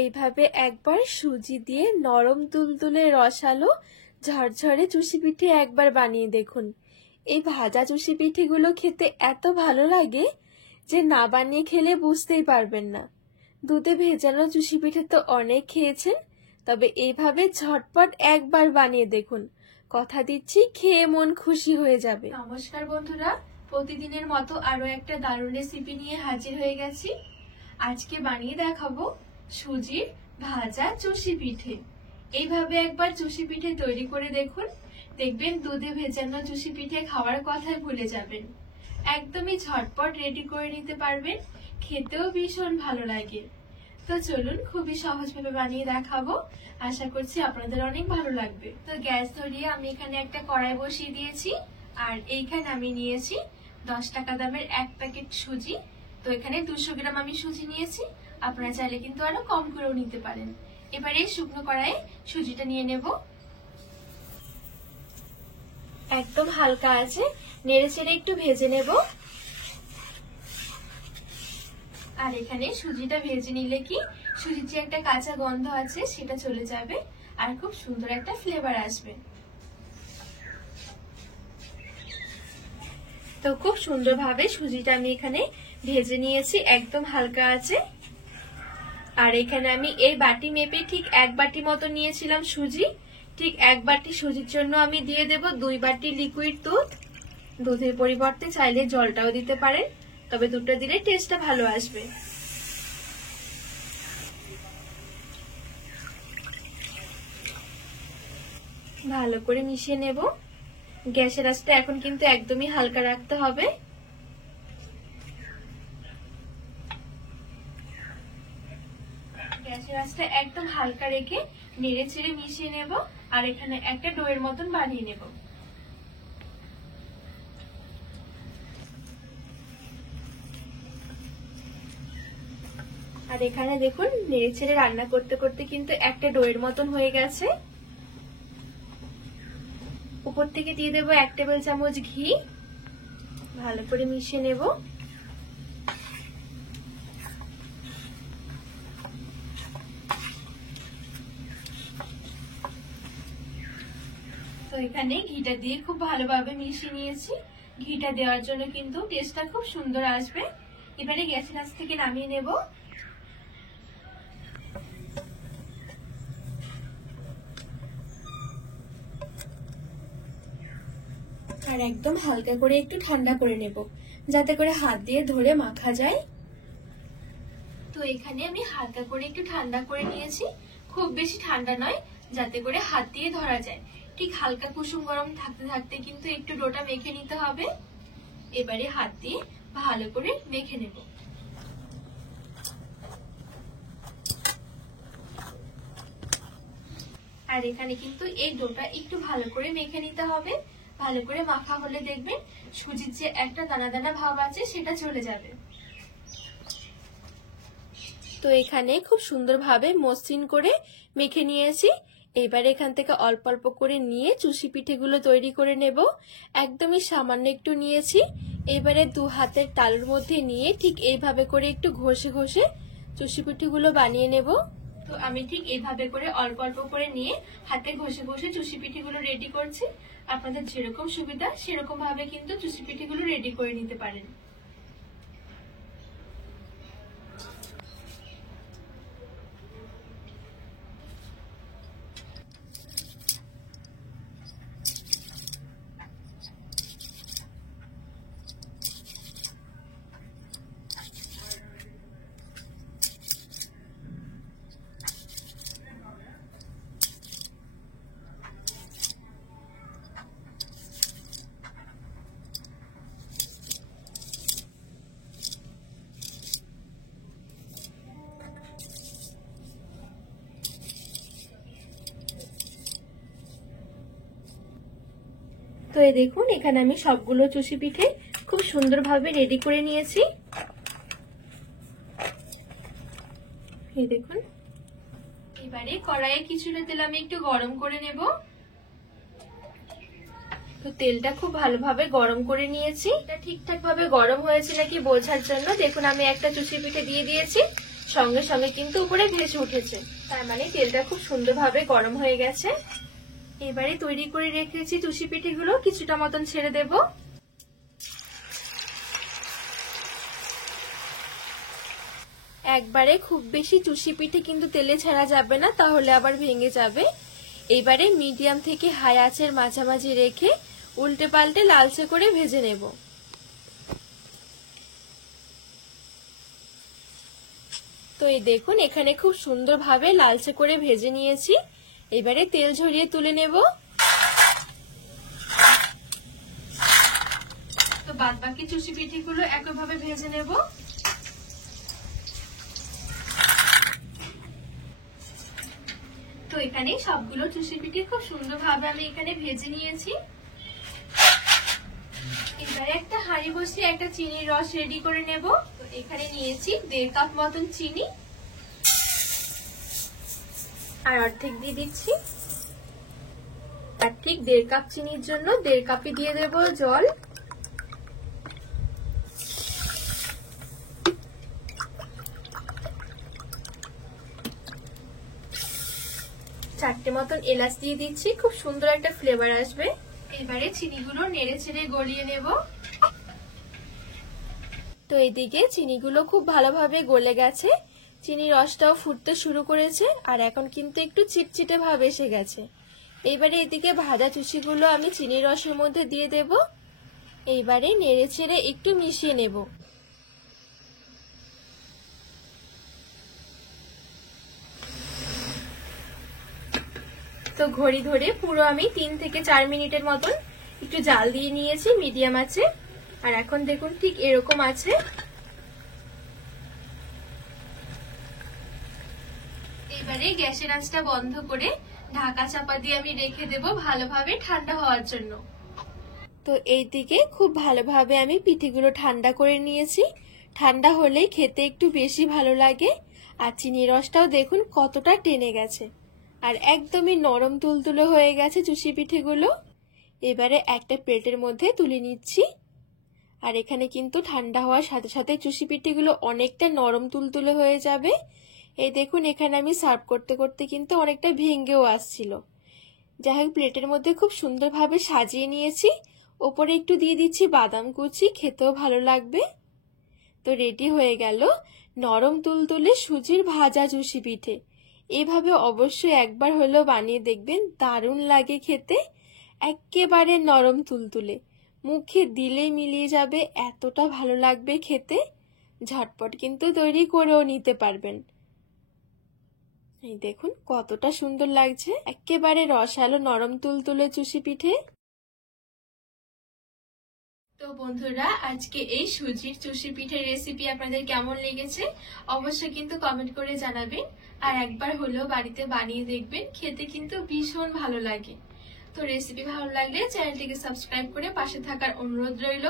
এইভাবে একবার সুজি দিয়ে নরম তুলতুলে রসালো ঝরঝরে চুষি পিঠে একবার বানিয়ে দেখুন। এই ভাজা চুষি পিঠেগুলো খেতে এত ভালো লাগে যে না বানিয়ে খেলে বুঝতেই পারবেন না। দুধে ভেজানো চুষি পিঠে তো অনেক খেয়েছেন, তবে এইভাবে ঝটপট একবার বানিয়ে দেখুন, কথা দিচ্ছি খেয়ে মন খুশি হয়ে যাবে। নমস্কার বন্ধুরা, প্রতিদিনের মতো আরো একটা দারুণ রেসিপি নিয়ে হাজির হয়ে গেছি। আজকে বানিয়ে দেখাবো সুজির ভাজা চুষি পিঠে। এইভাবে একবার চুষি পিঠে তৈরি করে দেখুন, দেখবেন দুধে ভেজানো চুষি পিঠে খাওয়ার কথাই ভুলে যাবেন। একদমই ঝটপট রেডি করে নিতে পারবেন, খেতেও ভীষণ ভালো লাগে। তো চলুন খুবই সহজভাবে বানিয়ে দেখাবো, আশা করছি আপনাদের অনেক ভালো লাগবে। তো গ্যাস ধরিয়ে আমি এখানে একটা কড়াই বসিয়ে দিয়েছি, আর এইখানে আমি নিয়েছি 10 টাকা দামের 1 প্যাকেট সুজি। তো এখানে 200 গ্রাম আমি সুজি নিয়েছি, আপনারা চাইলে কিন্তু আরো কম করেও নিতে পারেন। এবারে শুকনো কড়াইয়ে সুজিটা নিয়ে নেব। একদম হালকা আছে নেড়ে চেড়ে একটু ভেজে নেব। আর এখানে সুজিটা ভেজে নিলে কি সুজির যে একটা কাঁচা গন্ধ আছে সেটা চলে যাবে, আর খুব সুন্দর একটা ফ্লেভার আসবে। তো খুব সুন্দরভাবে সুজিটা আমি এখানে ভেজে নিয়েছি, একদম হালকা আছে। আর এখানে আমি এই বাটি মেপে ঠিক 1 বাটি মতো নিয়েছিলাম সুজি। ঠিক 1 বাটি সুজির জন্য আমি দিয়ে দেব 2 বাটি লিকুইড দুধ। দুধের পরিবর্তে চাইলে জলটাও দিতে পারেন, তবে দুধটা দিলে টেস্টটা ভালো আসবে। ভালো করে মিশিয়ে নেব। গ্যাসের আঁচটা এখন কিন্তু একদমই হালকা রাখতে হবে। গ্যাসের আঁচটা একদম হালকা রেখে নেড়ে চেড়ে মিশিয়ে নেব। আর এখানে একটা ডোয়ের মতন বানিয়ে নেব। আর এখানে দেখুন নেড়ে চেড়ে রান্না করতে করতে কিন্তু একটা ডোয়ের মতন হয়ে গেছে। উপর থেকে দিয়ে দেব 1 টেবিল চামচ ঘি। ভালো করে মিশিয়ে নেব। তো এখানে ঘিটা দিয়ে খুব ভালোভাবে মিশিয়ে নিয়েছি। ঘিটা দেওয়ার জন্য কিন্তু টেস্টটা খুব সুন্দর আসবে। এবারে গ্যাসের আঁচ থেকে নামিয়ে নেব। আর একদম হালকা করে একটু ঠান্ডা করে নেব, যাতে করে হাত দিয়ে ধরে মাখা যায়। তো এখানে আমি হালকা করে একটু ঠান্ডা করে নিয়েছি, খুব বেশি ঠান্ডা নয়, যাতে করে হাত দিয়ে ধরা যায়। ঠিক হালকা কুসুম গরম থাকতে থাকতে কিন্তু একটু ডোটা মেখে নিতে হবে। এবারে হাত দিয়ে ভালো করে মেখে নেব। আর এখানে কিন্তু এই ডোটা একটু ভালো করে মেখে নিতে হবে। ভালো করে মাখা হলে দেখবেন সুজির যে একটা দানা দানা ভাব আছে সেটা চলে যাবে। তো এখানে খুব সুন্দরভাবে মসৃণ করে মেখে নিয়েছি। এবার এখান থেকে অল্প অল্প করে নিয়ে চুষি পিঠেগুলো তৈরি করে নেব। একদমই সামান্য একটু নিয়েছি। এবারে 2 হাতের তালুর মধ্যে নিয়ে ঠিক এইভাবে করে একটু ঘষে ঘষে চুষি পিঠেগুলো বানিয়ে নেব। তো আমি ঠিক এইভাবে করে অল্প অল্প করে নিয়ে হাতে ঘষে ঘষে চুষি পিঠেগুলো রেডি করছি। আপনাদের যেরকম সুবিধা সেরকম ভাবে কিন্তু চুষি পিঠেগুলো রেডি করে নিতে পারেন। তো এই দেখুন এখানে আমি সবগুলো চুষি পিঠে খুব সুন্দরভাবে রেডি করে নিয়েছি। এই দেখুন। এবারে কড়াইয়ে কিছুটা তেল আমি একটু গরম করে নেব। তো তেলটা খুব ভালোভাবে গরম করে নিয়েছি। এটা ঠিকঠাক ভাবে গরম হয়েছে নাকি বোঝার জন্য দেখুন আমি একটা চুষি পিঠে দিয়ে দিয়েছি। সঙ্গে সঙ্গে কিন্তু উপরে ভেসে উঠেছে, তার মানে তেলটা খুব সুন্দরভাবে গরম হয়ে গেছে। এবারে তৈরি করে রেখেছি চুষি পিঠেগুলো কিছুটা মতন ছেড়ে দেব। একবারে খুব বেশি চুষি পিঠে কিন্তু তেলে ছাড়া যাবে না, তাহলে আবার ভেঙে যাবে। এবারে মিডিয়াম থেকে হাই আঁচের মাঝামাঝি রেখে উল্টে পাল্টে লালচে করে ভেজে নেব। তো এই দেখুন এখানে খুব সুন্দরভাবে লালচে করে ভেজে নিয়েছি। এবারে তেল ঝরিয়ে তুলে নেব। তো বাদবাকি চুষি পিঠেগুলো একইভাবে ভেজে নেব। তো এখানে সবগুলো চুষি পিঠে খুব সুন্দরভাবে আমি এখানে ভেজে নিয়েছি। এবারে একটা হাঁড়ি বসিয়ে একটা চিনির রস রেডি করে নেব। তো এখানে নিয়েছি 1.5 কাপ মতন চিনি, আর অর্ধেক দিয়ে দিচ্ছি। আর ঠিক 1.5 কাপ চিনির জন্য 1.5 কাপই দিয়ে দেব জল। চারটে মতন এলাচ দিয়ে দিচ্ছি, খুব সুন্দর একটা ফ্লেভার আসবে। এবারে চিনিগুলো নেড়ে চেড়ে গলিয়ে নেব। তো এদিকে চিনিগুলো খুব ভালোভাবে গলে গেছে, চিনির রসটাও ফুটতে শুরু করেছে, আর এখন কিন্তু একটু চিটচিটে ভাব এসে গেছে। এইবারে এদিকে ভাজা চুষিগুলো আমি চিনির রসের মধ্যে দিয়ে দেব। এইবারে নেড়ে চেড়ে একটু মিশিয়ে নেব। তো ঘড়ি ধরে পুরো আমি 3 থেকে 4 মিনিটের মতন একটু জাল দিয়ে নিয়েছি মিডিয়াম আছে, আর এখন দেখুন ঠিক এরকম আছে। এবারে গ্যাসের আঁচটা বন্ধ করে ঢাকা চাপা দিয়ে আমি রেখে দেব ভালোভাবে ঠান্ডা হওয়ার জন্য। তো এইদিকে খুব ভালোভাবে আমি পিঠেগুলো ঠান্ডা করে নিয়েছি। ঠান্ডা হলেই খেতে একটু বেশি ভালো লাগে। আর চিনির রসটাও দেখুন কতটা টেনে গেছে, আর একদমই নরম তুলতুলে হয়ে গেছে চুষি পিঠেগুলো। এবারে একটা প্লেটের মধ্যে তুলে নিচ্ছি। আর এখানে কিন্তু ঠান্ডা হওয়ার সাথে সাথে চুষি পিঠেগুলো অনেকটা নরম তুলতুলে হয়ে যাবে। এই দেখুন এখানে আমি সার্ভ করতে করতে কিন্তু অনেকটা ভেঙেও আসছিল। যাই হোক প্লেটের মধ্যে খুব সুন্দরভাবে সাজিয়ে নিয়েছি। ওপরে একটু দিয়ে দিচ্ছি বাদাম কুচি, খেতেও ভালো লাগবে। তো রেডি হয়ে গেল নরম তুলতুলে সুজির ভাজা চুষি পিঠে। এইভাবে অবশ্যই একবার হলেও বানিয়ে দেখবেন, দারুণ লাগে খেতে। একেবারে নরম তুলতুলে, মুখে দিলেই মিলিয়ে যাবে, এতটা ভালো লাগবে খেতে। ঝটপট কিন্তু তৈরি করেও নিতে পারবেন। এই দেখুন কতটা সুন্দর লাগছে, একেবারে রসালো নরম তুলতুলে চুষি পিঠে। তো বন্ধুরা আজকে এই সুজির চুষি পিঠের রেসিপি আপনাদের কেমন লেগেছে অবশ্যই কিন্তু কমেন্ট করে জানাবেন। আর একবার হলেও বাড়িতে বানিয়ে দেখবেন, খেতে কিন্তু ভীষণ ভালো লাগে। তো রেসিপি ভালো লাগলে চ্যানেলটিকে সাবস্ক্রাইব করে পাশে থাকার অনুরোধ রইল।